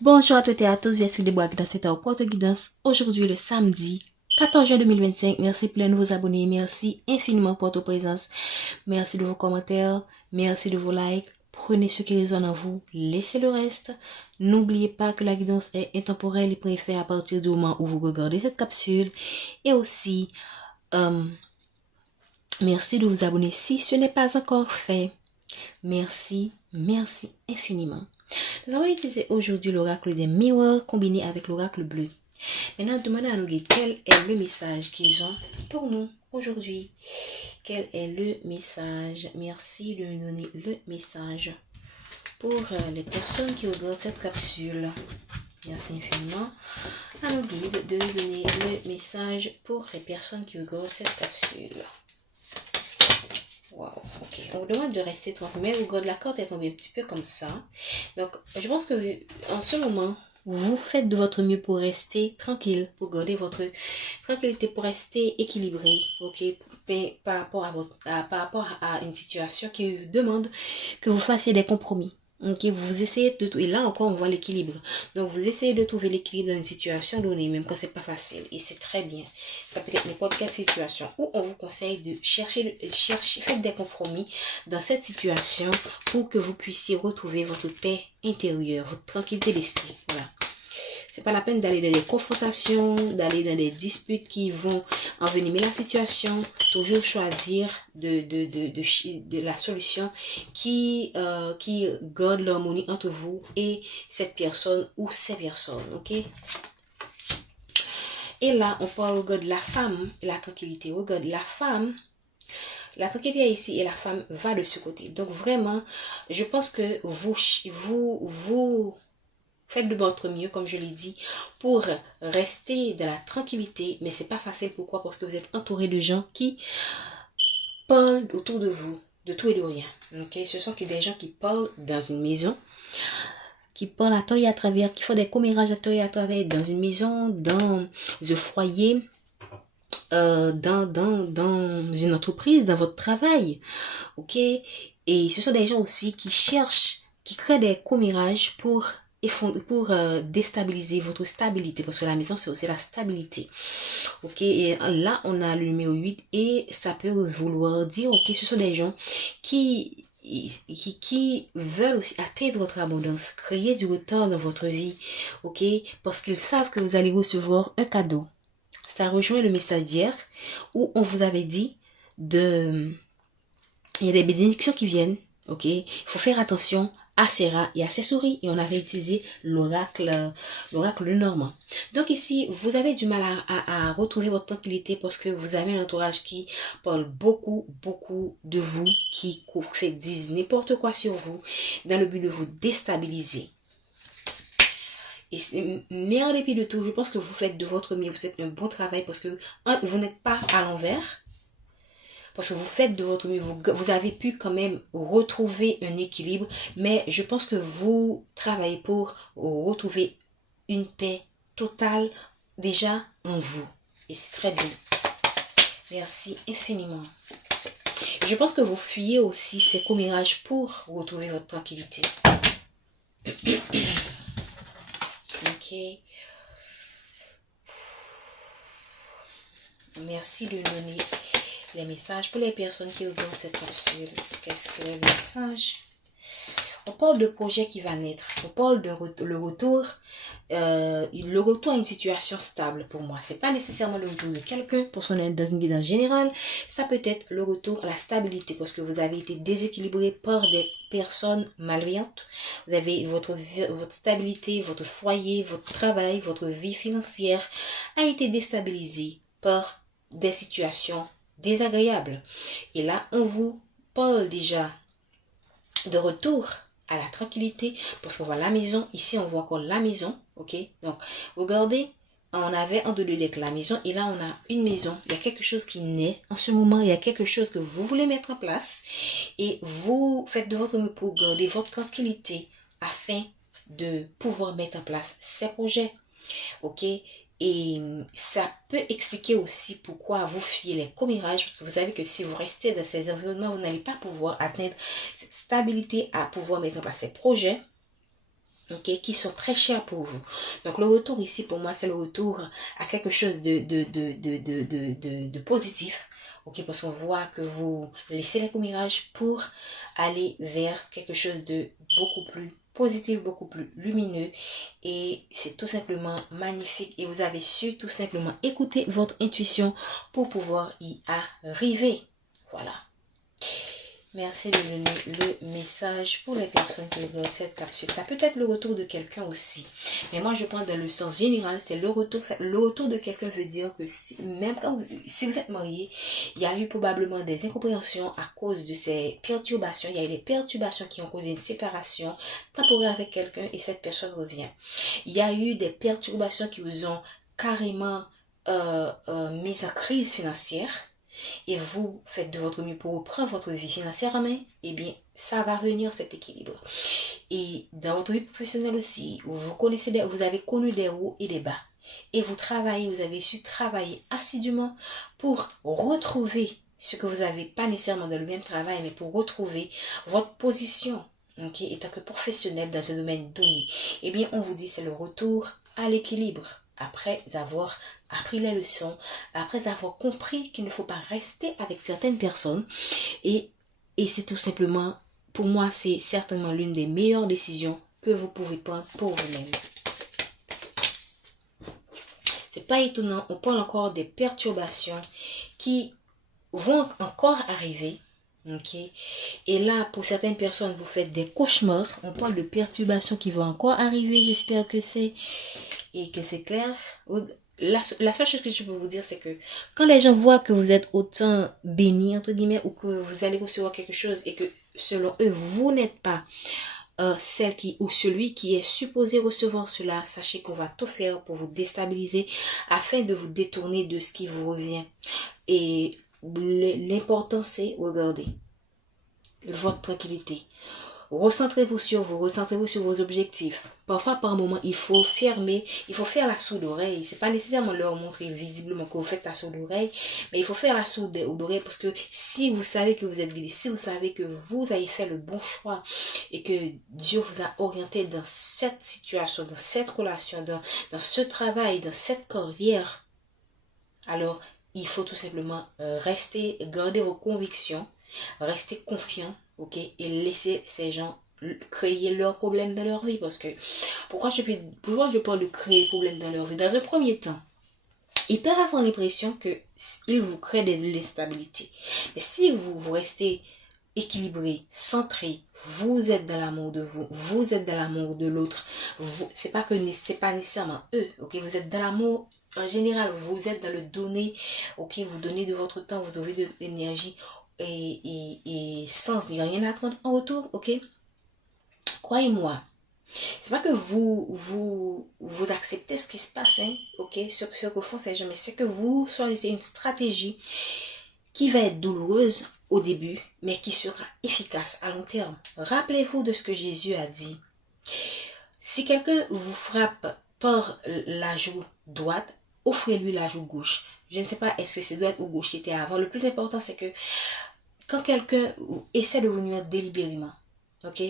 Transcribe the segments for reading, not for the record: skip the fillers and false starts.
Bonjour à toutes et à tous, je suis Deborah dans cette porte guidance. Aujourd'hui, le samedi 14 juin 2025. Merci plein de vos abonnés. Merci infiniment pour votre présence. Merci de vos commentaires. Merci de vos likes. Prenez ce qui résonne en vous. Laissez le reste. N'oubliez pas que la guidance est intemporelle et préfère à partir du moment où vous regardez cette capsule. Et aussi, merci de vous abonner si ce n'est pas encore fait. Merci infiniment. Nous allons utiliser aujourd'hui l'oracle des miroirs combiné avec l'oracle bleu. Maintenant, demandez à nos guides quel est le message qu'ils ont pour nous aujourd'hui. Quel est le message? Merci de nous donner le message pour les personnes qui regardent cette capsule. Merci infiniment à nos guides de nous donner le message pour les personnes qui regardent cette capsule. Wow, ok. On vous demande de rester tranquille, mais regarde, la carte est tombée un petit peu comme ça. Donc, je pense que en ce moment, vous faites de votre mieux pour rester tranquille, pour garder votre tranquillité, pour rester équilibré, ok, par rapport à une situation qui demande que vous fassiez des compromis. Ok, vous essayez de tout, et là encore on voit l'équilibre. Donc vous essayez de trouver l'équilibre dans une situation donnée, même quand c'est pas facile, et c'est très bien. Ça peut être n'importe quelle situation où on vous conseille de chercher, faites des compromis dans cette situation pour que vous puissiez retrouver votre paix intérieure, votre tranquillité d'esprit. Voilà. C'est pas la peine d'aller dans des confrontations, d'aller dans des disputes qui vont envenimer la situation. Toujours choisir de la solution qui garde l'harmonie entre vous et cette personne ou ces personnes. Ok? Et là, on parle de la femme et la tranquillité. Regarde, la femme, la tranquillité est ici et la femme va de ce côté. Donc vraiment, je pense que vous faites de votre mieux, comme je l'ai dit, pour rester dans la tranquillité. Mais c'est pas facile. Pourquoi? Parce que vous êtes entouré de gens qui parlent autour de vous, de tout et de rien. Ok? Ce sont des gens qui parlent dans une maison, qui parlent à toi et à travers, qui font des commérages à toi et à travers, dans une maison, dans un foyer, dans une entreprise, dans votre travail. Ok? Et ce sont des gens aussi qui cherchent, qui créent des commérages pour déstabiliser votre stabilité, parce que la maison c'est aussi la stabilité. Ok, et là on a le numéro 8 et ça peut vouloir dire, ok, ce sont des gens qui veulent aussi atteindre votre abondance, créer du retard dans votre vie, ok, parce qu'ils savent que vous allez recevoir un cadeau. Ça rejoint le message d'hier où on vous avait dit il y a des bénédictions qui viennent, ok, il faut faire attention à ses rats et à ses souris, et on avait utilisé l'oracle normand. Donc ici, vous avez du mal à retrouver votre tranquillité parce que vous avez un entourage qui parle beaucoup de vous, qui disent n'importe quoi sur vous dans le but de vous déstabiliser. Mais en dépit de tout, je pense que vous faites de votre mieux, vous faites un bon travail parce que vous n'êtes pas à l'envers. Parce que vous faites de votre mieux, vous avez pu quand même retrouver un équilibre, mais je pense que vous travaillez pour retrouver une paix totale déjà en vous. Et c'est très bien. Merci infiniment. Je pense que vous fuyez aussi ces commérages pour retrouver votre tranquillité. Ok. Merci de donner les messages pour les personnes qui regardent cette capsule. Qu'est-ce que le message? On parle de projet qui va naître. On parle de le retour à une situation stable pour moi. C'est pas nécessairement le retour de quelqu'un parce qu'on est dans une guidance générale. Ça peut être le retour à la stabilité parce que vous avez été déséquilibré par des personnes malveillantes. Vous avez votre stabilité, votre foyer, votre travail, votre vie financière a été déstabilisée par des situations désagréables. Et là, on vous parle déjà de retour à la tranquillité parce qu'on voit la maison. Ici, on voit encore la maison. Ok, donc regardez, on avait en deux avec la maison et là, on a une maison. Il y a quelque chose qui naît en ce moment. Il y a quelque chose que vous voulez mettre en place et vous faites de votre mieux pour garder votre tranquillité afin de pouvoir mettre en place ces projets. Ok, et ça peut expliquer aussi pourquoi vous fuyez les commérages, parce que vous savez que si vous restez dans ces environnements, vous n'allez pas pouvoir atteindre cette stabilité à pouvoir mettre en place ces projets. ok, qui sont très chers pour vous. Donc le retour ici, pour moi, c'est le retour à quelque chose de positif. Ok, parce qu'on voit que vous laissez les commérages pour aller vers quelque chose de beaucoup plus positif, beaucoup plus lumineux. Et c'est tout simplement magnifique. Et vous avez su tout simplement écouter votre intuition pour pouvoir y arriver. Voilà. Merci de donner le message pour les personnes qui regardent cette capsule. Ça peut être le retour de quelqu'un aussi. Mais moi, je prends dans le sens général, c'est le retour. Le retour de quelqu'un veut dire que même quand si vous êtes marié, il y a eu probablement des incompréhensions à cause de ces perturbations. Il y a eu des perturbations qui ont causé une séparation temporaire avec quelqu'un et cette personne revient. Il y a eu des perturbations qui vous ont carrément mis en crise financière. Et vous faites de votre mieux pour reprendre votre vie financière en main, eh bien, ça va venir cet équilibre. Et dans votre vie professionnelle aussi, vous avez connu des hauts et des bas. Et vous travaillez, vous avez su travailler assidûment pour retrouver ce que vous n'avez pas nécessairement dans le même travail, mais pour retrouver votre position, okay, en tant que professionnel dans un domaine donné. Eh bien, on vous dit c'est le retour à l'équilibre. Après avoir appris les leçons, après avoir compris qu'il ne faut pas rester avec certaines personnes. Et c'est tout simplement, pour moi, c'est certainement l'une des meilleures décisions que vous pouvez prendre pour vous-même. C'est pas étonnant, on parle encore des perturbations qui vont encore arriver. Ok, et là, pour certaines personnes, vous faites des cauchemars. On parle de perturbations qui vont encore arriver. J'espère que c'est clair. La seule chose que je peux vous dire, c'est que quand les gens voient que vous êtes autant béni, entre guillemets, ou que vous allez recevoir quelque chose et que selon eux, vous n'êtes pas celle qui ou celui qui est supposé recevoir cela, sachez qu'on va tout faire pour vous déstabiliser afin de vous détourner de ce qui vous revient. Et l'important, c'est, regardez, votre tranquillité. Recentrez-vous sur vous, recentrez-vous sur vos objectifs. Parfois, par moment, il faut faire la sourde d'oreille. C'est pas nécessairement leur montrer visiblement que vous faites la sourde d'oreille, mais il faut faire la sourde d'oreille parce que si vous savez que vous êtes guidé, si vous savez que vous avez fait le bon choix et que Dieu vous a orienté dans cette situation, dans cette relation, dans ce travail, dans cette carrière, alors il faut tout simplement rester, garder vos convictions, rester confiant, ok, et laisser ces gens créer leurs problèmes dans leur vie. Parce que pourquoi je parle de créer des problèmes dans leur vie? Dans un premier temps, ils peuvent avoir l'impression qu'ils vous créent de l'instabilité. Mais si vous restez équilibré, centré, vous êtes dans l'amour de vous, vous êtes dans l'amour de l'autre, c'est pas nécessairement eux, ok, vous êtes dans l'amour en général, vous êtes dans le donner, ok, vous donnez de votre temps, vous donnez de l'énergie et sans rien attendre en retour, ok. Croyez-moi, c'est pas que vous acceptez ce qui se passe, hein, ok, ce que font ces gens, mais c'est que vous choisissez une stratégie qui va être douloureuse au début, mais qui sera efficace à long terme. Rappelez-vous de ce que Jésus a dit. Si quelqu'un vous frappe par la joue droite, offrez-lui la joue gauche. Je ne sais pas est-ce que c'est droite ou gauche qui était avant. Le plus important, c'est que quand quelqu'un essaie de vous nuire délibérément, ok,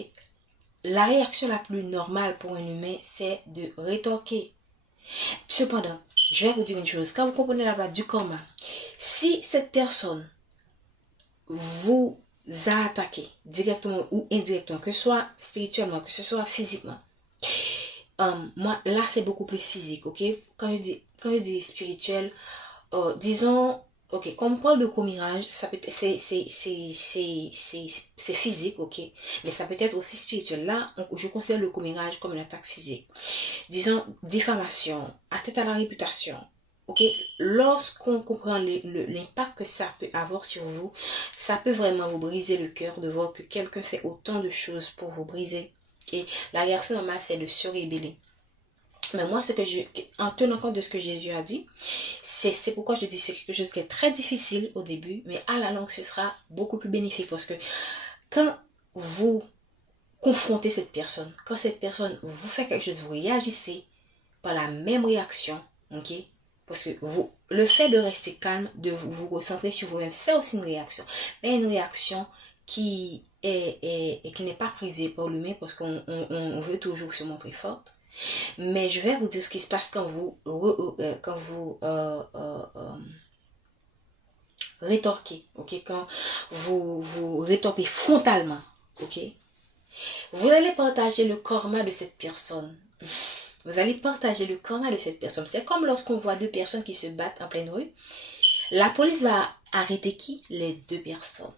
la réaction la plus normale pour un humain, c'est de rétorquer. Cependant, je vais vous dire une chose. Quand vous comprenez la loi du karma, si cette personne vous a attaqué directement ou indirectement, que ce soit spirituellement, que ce soit physiquement, moi, là, c'est beaucoup plus physique, ok? Quand je dis spirituel, disons, ok, quand on parle de commérage, ça peut être, c'est physique, ok? Mais ça peut être aussi spirituel. Là, je considère le commérage comme une attaque physique. Disons, diffamation, atteinte à la réputation. Ok, lorsqu'on comprend l'impact que ça peut avoir sur vous, ça peut vraiment vous briser le cœur de voir que quelqu'un fait autant de choses pour vous briser. Et la réaction normale, c'est de se rébeller. Mais moi, en tenant compte de ce que Jésus a dit, c'est pourquoi je dis c'est quelque chose qui est très difficile au début, mais à la longue, ce sera beaucoup plus bénéfique. Parce que quand vous confrontez cette personne, quand cette personne vous fait quelque chose, vous réagissez par la même réaction, ok? Parce que le fait de rester calme, de vous recentrer sur vous-même, c'est aussi une réaction. Mais une réaction qui n'est pas prisée par l'humain parce qu'on veut toujours se montrer forte. Mais je vais vous dire ce qui se passe quand vous rétorquez, ok, quand vous rétorquez frontalement, ok, vous allez partager le karma de cette personne. Vous allez partager le karma de cette personne. C'est comme lorsqu'on voit deux personnes qui se battent en pleine rue. La police va arrêter qui? Les deux personnes.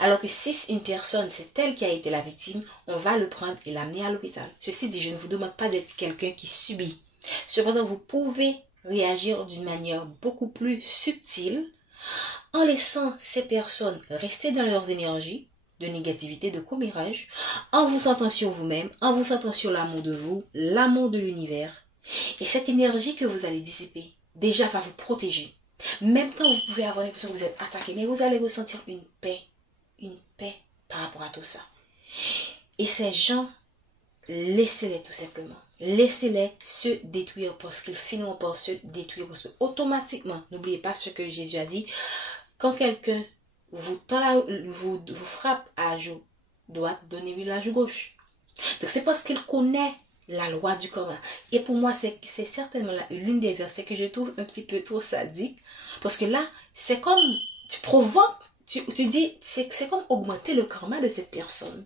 Alors que si une personne, c'est elle qui a été la victime, on va le prendre et l'amener à l'hôpital. Ceci dit, je ne vous demande pas d'être quelqu'un qui subit. Cependant, vous pouvez réagir d'une manière beaucoup plus subtile en laissant ces personnes rester dans leurs énergies de négativité, de commérage, en vous centrant sur vous-même, en vous centrant sur l'amour de vous, l'amour de l'univers. Et cette énergie que vous allez dissiper, déjà va vous protéger. Même quand vous pouvez avoir l'impression que vous êtes attaqué, mais vous allez ressentir une paix par rapport à tout ça. Et ces gens, laissez-les tout simplement. Laissez-les se détruire parce qu'ils finiront par se détruire. Parce que automatiquement, n'oubliez pas ce que Jésus a dit, quand quelqu'un vous frappe à la joue droite, donnez-lui la joue gauche. Donc c'est parce qu'il connaît la loi du karma. Et pour moi, c'est certainement l'une des versets que je trouve un petit peu trop sadique. Parce que là, c'est comme tu provoques, tu dis, c'est comme augmenter le karma de cette personne.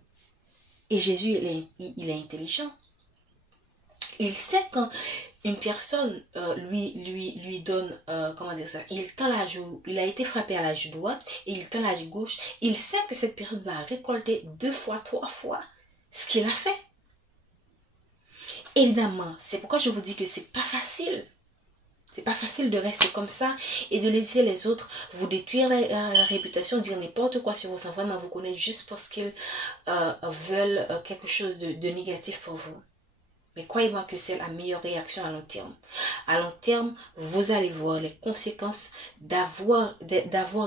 Et Jésus, il est intelligent. Il sait quand une personne lui donne, comment dire ça, il tend la joue, il a été frappé à la joue droite et il tend la joue gauche. Il sait que cette personne va récolter 2 fois, 3 fois ce qu'il a fait. Évidemment, c'est pourquoi je vous dis que c'est pas facile. C'est pas facile de rester comme ça et de laisser les autres vous détruire la réputation, dire n'importe quoi sur vous sans vraiment vous connaître juste parce qu'ils veulent quelque chose de négatif pour vous. Mais croyez-moi que c'est la meilleure réaction à long terme. À long terme, vous allez voir les conséquences d'avoir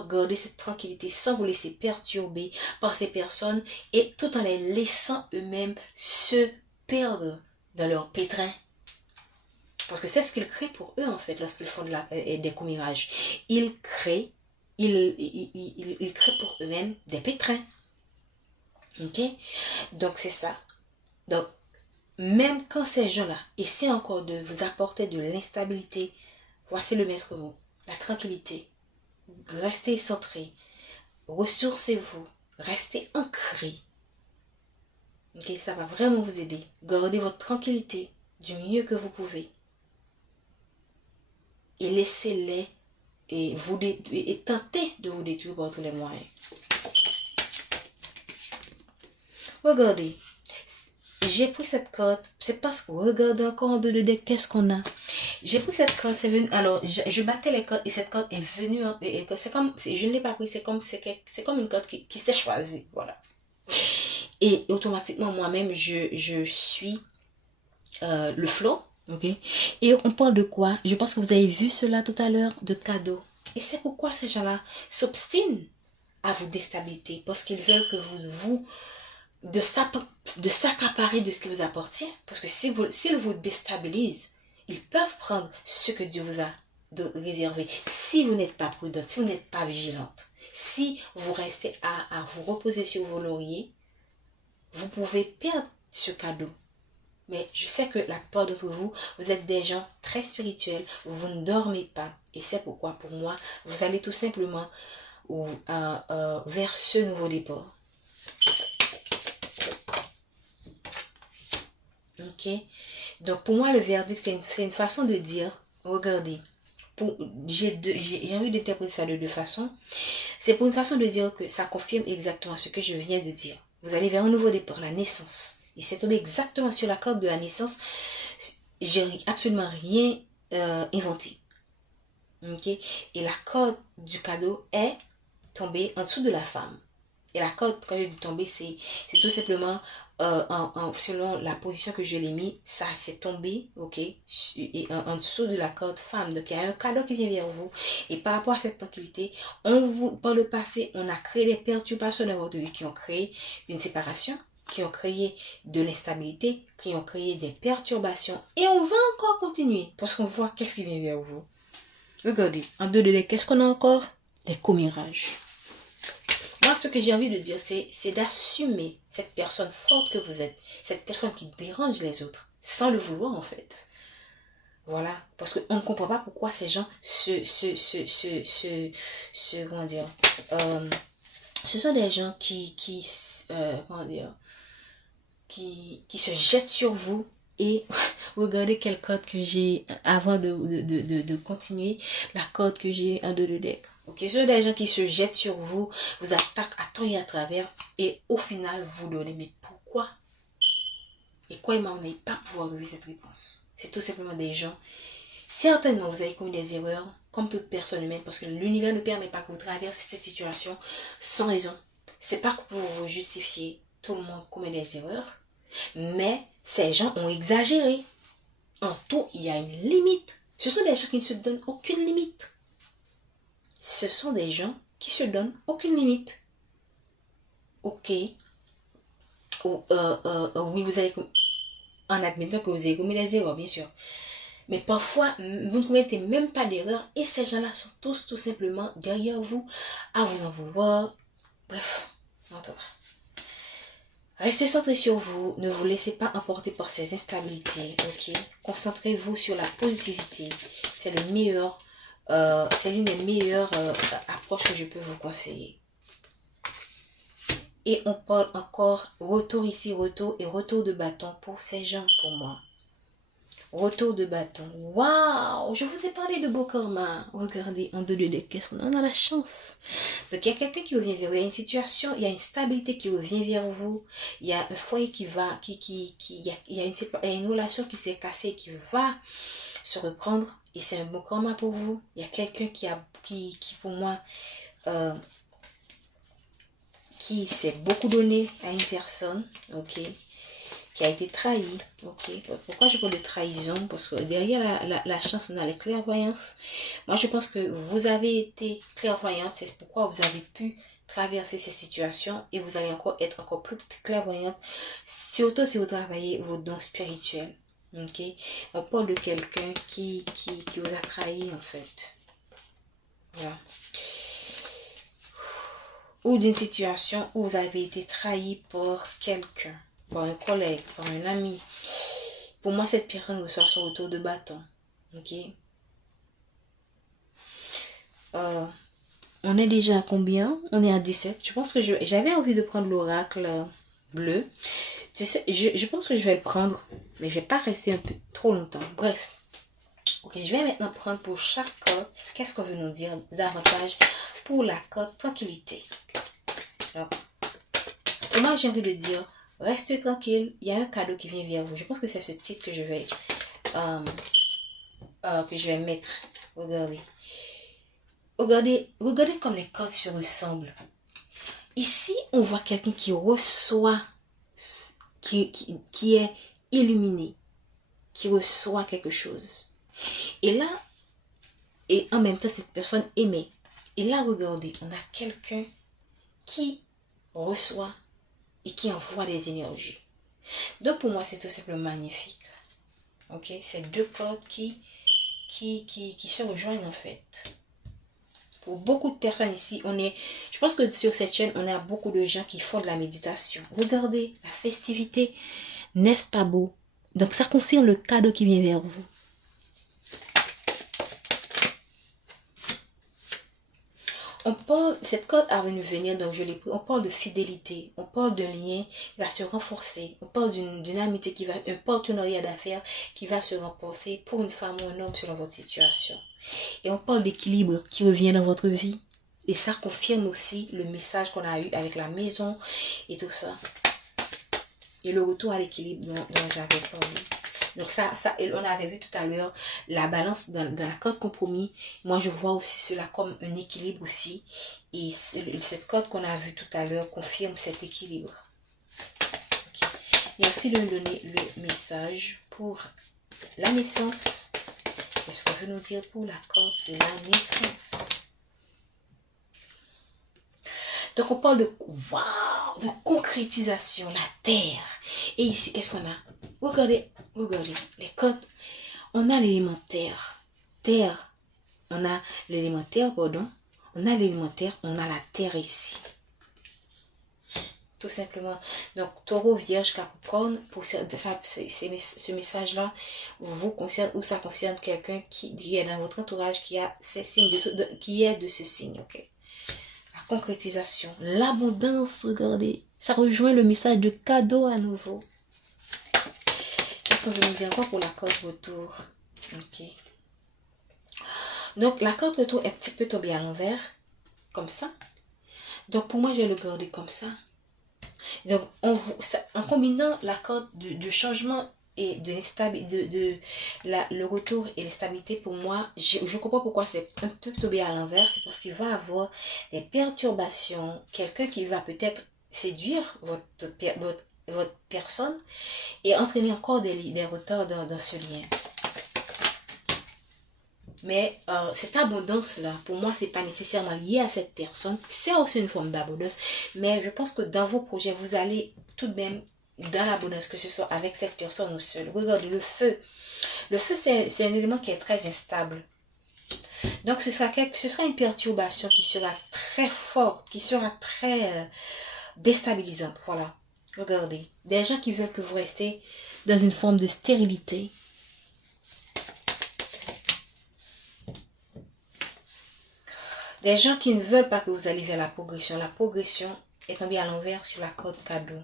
gardé cette tranquillité sans vous laisser perturber par ces personnes et tout en les laissant eux-mêmes se perdre dans leur pétrin. Parce que c'est ce qu'ils créent pour eux, en fait, lorsqu'ils font des commérages. Ils créent pour eux-mêmes des pétrins. Ok? Donc, c'est ça. Donc, même quand ces gens-là essaient encore de vous apporter de l'instabilité, voici le maître mot. La tranquillité. Restez centré. Ressourcez-vous. Restez ancré. Ok? Ça va vraiment vous aider. Gardez votre tranquillité du mieux que vous pouvez. Et laissez-les et tentez de vous détruire par tous les moyens. Regardez, j'ai pris cette carte, c'est parce que regardez encore en deux, qu'est-ce qu'on a. J'ai pris cette carte, c'est venu, alors je battais les cartes et cette carte est venue, c'est comme, je ne l'ai pas pris, c'est comme une carte qui s'est choisie, voilà. Et automatiquement moi-même, je suis le flow. Ok. Et on parle de quoi? Je pense que vous avez vu cela tout à l'heure, de cadeaux. Et c'est pourquoi ces gens-là s'obstinent à vous déstabiliser. Parce qu'ils veulent que de s'accaparer de ce qui vous appartient. Parce que s'ils vous déstabilisent, ils peuvent prendre ce que Dieu vous a réservé. Si vous n'êtes pas prudente, si vous n'êtes pas vigilante, si vous restez à vous reposer sur vos lauriers, vous pouvez perdre ce cadeau. Mais je sais que la plupart d'entre vous, vous êtes des gens très spirituels, vous ne dormez pas. Et c'est pourquoi, pour moi, vous allez tout simplement vers ce nouveau départ. Ok? Donc, pour moi, le verdict, c'est une façon de dire, regardez, j'ai envie d'interpréter ça de deux façons. C'est pour une façon de dire que ça confirme exactement ce que je viens de dire. Vous allez vers un nouveau départ, la naissance. Et c'est tombé exactement sur la carte de la naissance. J'ai absolument rien inventé. Ok? Et la carte du cadeau est tombée en dessous de la femme. Et la carte, quand je dis tomber, c'est tout simplement selon la position que je l'ai mis, ça s'est tombé, ok, et en dessous de la carte femme. Donc il y a un cadeau qui vient vers vous. Et par rapport à cette tranquillité, par le passé, on a créé des perturbations dans votre vie qui ont créé une séparation, qui ont créé de l'instabilité, qui ont créé des perturbations. Et on va encore continuer parce qu'on voit qu'est-ce qui vient vers vous. Regardez, en deux de qu'est-ce qu'on a encore? Des commérages. moi, ce que j'ai envie de dire, c'est d'assumer cette personne forte que vous êtes, cette personne qui dérange les autres, sans le vouloir en fait. Voilà, parce qu'on ne comprend pas pourquoi ces gens comment dire, ce sont des gens comment dire, qui se jettent sur vous. Et regardez quelle corde que j'ai avant de continuer, la corde que j'ai en 2 de deck. Ok, ce sont des gens qui se jettent sur vous, vous attaquent à tort et à travers, et au final vous donnez. Mais pourquoi? Et croyez-moi, vous n'allez pas pouvoir trouver cette réponse. C'est tout simplement des gens. Certainement, vous avez commis des erreurs, comme toute personne humaine, parce que l'univers ne permet pas que vous traversiez cette situation sans raison. C'est pas pour vous justifier. Tout le monde commet des erreurs. Mais ces gens ont exagéré. En tout, il y a une limite. Ce sont des gens qui ne se donnent aucune limite. Ce sont des gens qui se donnent aucune limite. Ok. Oui, vous allez, en admettant que vous avez commis des erreurs, bien sûr. Mais parfois, vous ne commettez même pas d'erreur et ces gens-là sont tous tout simplement derrière vous à vous en vouloir. Bref, en tout cas. Restez centré sur vous, ne vous laissez pas emporter par ces instabilités, ok? Concentrez-vous sur la positivité. C'est c'est l'une des meilleures approches que je peux vous conseiller. Et on parle encore retour ici, retour et retour de bâton pour ces gens, pour moi. Retour de bâton. Waouh! Je vous ai parlé de beau karma. Regardez, en 2 de deck, qu'est-ce qu'on a la chance. Donc, il y a quelqu'un qui revient vers vous. Il y a une situation, il y a une stabilité qui revient vers vous. Il y a un foyer qui va, il y a une relation qui s'est cassée, qui va se reprendre. Et c'est un bon karma pour vous. Il y a quelqu'un qui pour moi, qui s'est beaucoup donné à une personne. Ok? Qui a été trahi. Ok. Pourquoi je parle de trahison? Parce que derrière la chance, on a les clairvoyances. Moi, je pense que vous avez été clairvoyante. C'est pourquoi vous avez pu traverser ces situations et vous allez être encore plus clairvoyante. Surtout si vous travaillez vos dons spirituels. Ok. On parle de quelqu'un qui vous a trahi en fait. Voilà. Ou d'une situation où vous avez été trahi par quelqu'un. Par un collègue, par un ami. Pour moi, cette personne reçoit son retour de bâton. Ok. On est déjà à combien? On est à 17. Je pense que j'avais envie de prendre l'oracle bleu. Je pense que je vais le prendre. Mais je ne vais pas rester un peu trop longtemps. Bref. Ok, je vais maintenant prendre pour chaque code. Qu'est-ce qu'on veut nous dire davantage pour la code tranquillité? Alors, moi, j'ai envie de dire... Restez tranquille, il y a un cadeau qui vient vers vous. Je pense que c'est ce titre que je vais mettre. Regardez. Regardez comme les cordes se ressemblent. Ici, on voit quelqu'un qui reçoit, qui est illuminé, qui reçoit quelque chose. Et là, et en même temps, cette personne aimait. Et là, regardez, on a quelqu'un qui reçoit et qui envoie des énergies. Donc pour moi, c'est tout simplement magnifique. Ok, c'est 2 cordes qui se rejoignent en fait. Pour beaucoup de personnes ici, je pense que sur cette chaîne, on a beaucoup de gens qui font de la méditation. Regardez la festivité, n'est-ce pas beau? Donc ça confirme le cadeau qui vient vers vous. Cette corde a venu venir, donc je l'ai pris. On parle de fidélité, on parle d'un lien qui va se renforcer, on parle d'une amitié un partenariat d'affaires qui va se renforcer pour une femme ou un homme selon votre situation. Et on parle d'équilibre qui revient dans votre vie. Et ça confirme aussi le message qu'on a eu avec la maison et tout ça. Et le retour à l'équilibre dont j'avais parlé. Donc on avait vu tout à l'heure la balance dans la corde compromis. Moi, je vois aussi cela comme un équilibre aussi. Et cette corde qu'on a vue tout à l'heure confirme cet équilibre. Okay. Merci de me donner le message pour la naissance. Qu'est-ce qu'on veut nous dire pour la corde de la naissance? Donc, on parle de concrétisation, la terre. Et ici, qu'est-ce qu'on a? Regardez, les cordes. On a l'élémentaire. On a l'élémentaire, on a l'élémentaire, on a la terre ici. tout simplement. Donc, Taureau, Vierge, Capricorne, pour ce message-là vous concerne ou ça concerne quelqu'un qui est dans votre entourage, qui a ces signes qui est de ce signe, ok? La concrétisation, l'abondance, regardez, ça rejoint le message de cadeau à nouveau. Qu'est-ce qu'on veut nous dire encore pour la corde retour? Ok. Donc, la corde retour est un petit peu tombée à l'envers, comme ça. Donc, pour moi, je vais le garder comme ça. Donc, en combinant la corde du changement et de l'instabilité, le retour et l'instabilité, pour moi, je comprends pourquoi c'est un peu tombé à l'envers. C'est parce qu'il va avoir des perturbations. Quelqu'un qui va peut-être séduire votre personne et entraîner encore des retards dans ce lien. Mais cette abondance-là, pour moi, c'est pas nécessairement lié à cette personne. C'est aussi une forme d'abondance. Mais je pense que dans vos projets, vous allez tout de même dans l'abondance, que ce soit avec cette personne ou seul. Regardez le feu. Le feu, c'est un élément qui est très instable. Donc, ce sera une perturbation qui sera très forte, qui sera très déstabilisante. Voilà. Regardez. Des gens qui veulent que vous restez dans une forme de stérilité. Des gens qui ne veulent pas que vous alliez vers la progression. La progression est tombée à l'envers sur la corde cadeau.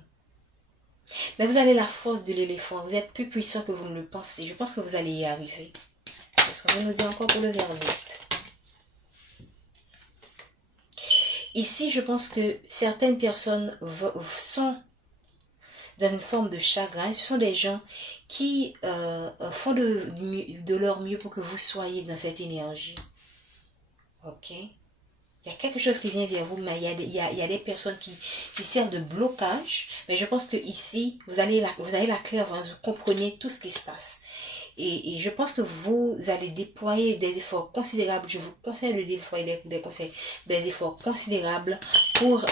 Mais vous avez la force de l'éléphant. Vous êtes plus puissant que vous ne le pensez. Je pense que vous allez y arriver. Parce qu'on nous dit encore pour le verdict. Ici, je pense que certaines personnes sont dans une forme de chagrin. Ce sont des gens qui font de leur mieux pour que vous soyez dans cette énergie. Ok? Il y a quelque chose qui vient vers vous, mais il y a des personnes qui servent de blocage. Mais je pense que ici, vous avez la clairvoyance, vous comprenez tout ce qui se passe. Et je pense que vous allez déployer des efforts considérables. Je vous conseille de déployer des efforts considérables pour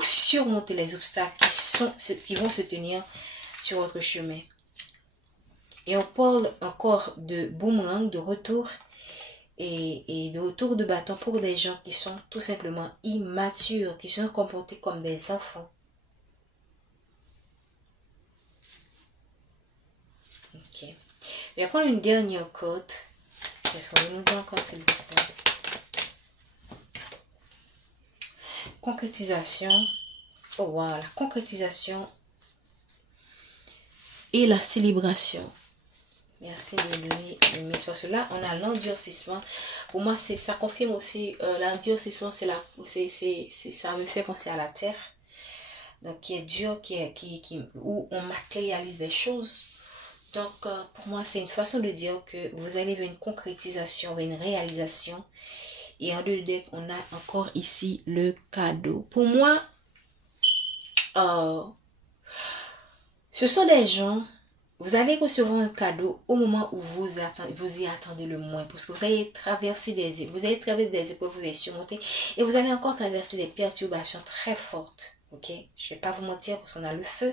surmonter les obstacles qui vont se tenir sur votre chemin. Et on parle encore de boomerang, de retour. Et de retour de bâton pour des gens qui sont tout simplement immatures, qui sont comportés comme des enfants. Ok. Je vais prendre une dernière corde. Qu'est-ce qu'on va nous dire encore, s'il vous plaît? Concrétisation. Oh wow, la concrétisation et la célébration. Merci de donner le message. Parce que là, on a l'endurcissement. Pour moi, ça confirme aussi l'endurcissement. Ça me fait penser à la terre. Donc, qui est dur, où on matérialise des choses. Donc, pour moi, c'est une façon de dire que vous allez vers une concrétisation, vers une réalisation. Et en deux decks, on a encore ici le cadeau. Pour moi, ce sont des gens. Vous allez recevoir un cadeau au moment où vous y attendez le moins. Parce que vous allez traverser des épreuves, vous allez surmonter. Et vous allez encore traverser des perturbations très fortes. Ok? Je ne vais pas vous mentir parce qu'on a le feu.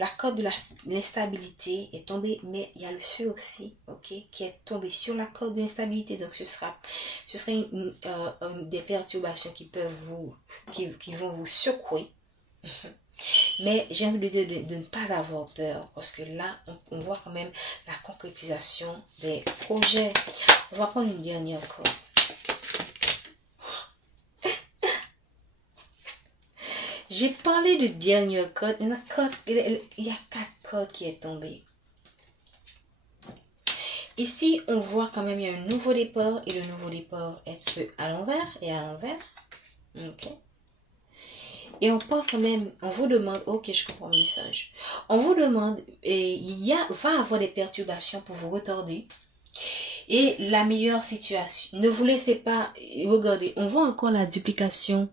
La corde de l'instabilité est tombée, mais il y a le feu aussi, ok? Qui est tombé sur la corde de l'instabilité. Donc ce sera des perturbations qui vont vous secouer. Mais j'ai envie de dire de ne pas avoir peur, parce que là, on voit quand même la concrétisation des projets. On va prendre une dernière corde. J'ai parlé de dernière corde, il y a 4 cordes qui est tombée. Ici, on voit quand même il y a un nouveau départ, et le nouveau départ est à l'envers et à l'envers. Ok. Et on parle quand même, on vous demande, ok, je comprends le message. On vous demande, va avoir des perturbations pour vous retarder. Et la meilleure situation, ne vous laissez pas, regardez, on voit encore la duplication.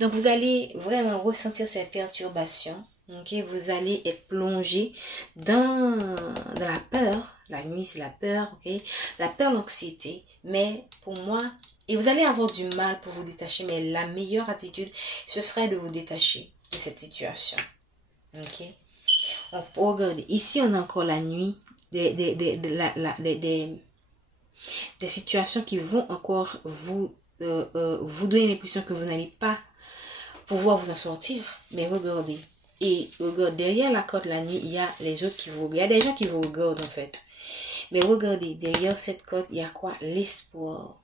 Donc vous allez vraiment ressentir ces perturbations. Ok, vous allez être plongé dans la peur. La nuit, c'est la peur, ok. La peur, l'anxiété. Mais pour moi, et vous allez avoir du mal pour vous détacher, mais la meilleure attitude, ce serait de vous détacher de cette situation. Ok. Regardez, ici, on a encore la nuit, des situations qui vont encore vous donner l'impression que vous n'allez pas pouvoir vous en sortir. Mais regardez, Et regarde, derrière la corde la nuit, il y a les autres qui vous regardent. Il y a des gens qui vous regardent en fait. Mais regardez, derrière cette corde, il y a quoi? L'espoir.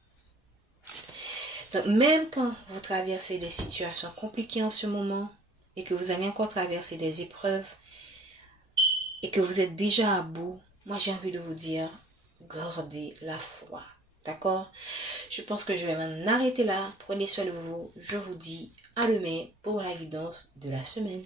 Donc, même quand vous traversez des situations compliquées en ce moment, et que vous allez encore traverser des épreuves, et que vous êtes déjà à bout, moi j'ai envie de vous dire, gardez la foi. D'accord? Je pense que je vais m'en arrêter là. Prenez soin de vous. Je vous dis à demain pour la guidance de la semaine.